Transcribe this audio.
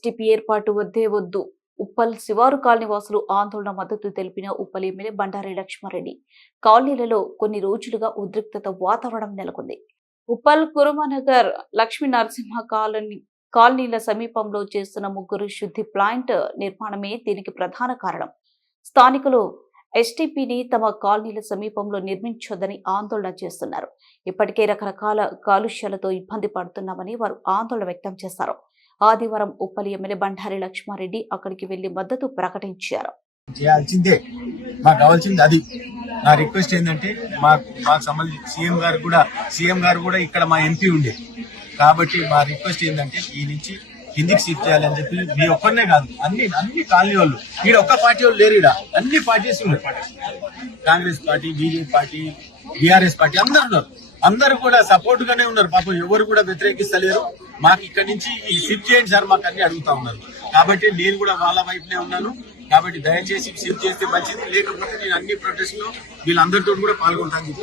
STP ఏర్పాటు వద్దే వద్దు. ఉప్పల్ శివారు కాలనీ వాసులు ఆందోళన మద్దతు తెలిపిన ఉప్పల్ ఎమ్మెల్యే బండారి లక్ష్మారెడ్డి. కాలనీలలో కొన్ని రోజులుగా ఉద్రిక్తత వాతావరణం నెలకొంది. ఉప్పల్ కురుమనగర్ లక్ష్మీ నరసింహ కాలనీ కాలనీల సమీపంలో చేస్తున్న ముగ్గురు శుద్ధి ప్లాంట్ నిర్మాణమే దీనికి ప్రధాన కారణం. స్థానికులు ఎస్టీపీని తమ కాలనీల సమీపంలో నిర్మించొద్దని ఆందోళన చేస్తున్నారు. ఇప్పటికే రకరకాల కాలుష్యాలతో ఇబ్బంది పడుతున్నామని వారు ఆందోళన వ్యక్తం చేశారు. ఆదివారం ఉప్పలి ఎమ్మెల్యే బండారి లక్ష్మారెడ్డి అక్కడికి వెళ్ళి మద్దతు ప్రకటించారు. చేయాల్సిందే. మాకు కావాల్సింది అది. నా రిక్వెస్ట్ ఏంటంటే మా మాకు సంబంధించి సీఎం గారు కూడా సీఎం గారు కూడా ఇక్కడ మా ఎంపీ ఉండే. కాబట్టి మా రిక్వెస్ట్ ఏంటంటే ఈ నుంచి కిందికి షిఫ్ట్ చేయాలని చెప్పి మీ ఒక్కరినే కాదు అన్ని అన్ని కాలనీ వాళ్ళు. ఈడ ఒక్క పార్టీ వాళ్ళు లేరు ఈడ. అన్ని పార్టీస్ ఉన్నాయి. Congress party BJP party BRS party అందరు ఉన్నారు. అందరు కూడా సపోర్ట్ గానే ఉన్నారు. పాపం ఎవరు కూడా వ్యతిరేకిస్తలేరు. మాకు ఇక్కడ నుంచి షిఫ్ట్ చేయండి సార్ మాకు అన్ని అడుగుతా ఉన్నారు. కాబట్టి నేను కూడా వాళ్ళ వైపునే ఉన్నాను. కాబట్టి దయచేసి షిఫ్ట్ చేస్తే మంచిది. లేకపోతే నేను అన్ని ప్రొటెస్ట్లో వీళ్ళందరితో కూడా పాల్గొంటాను.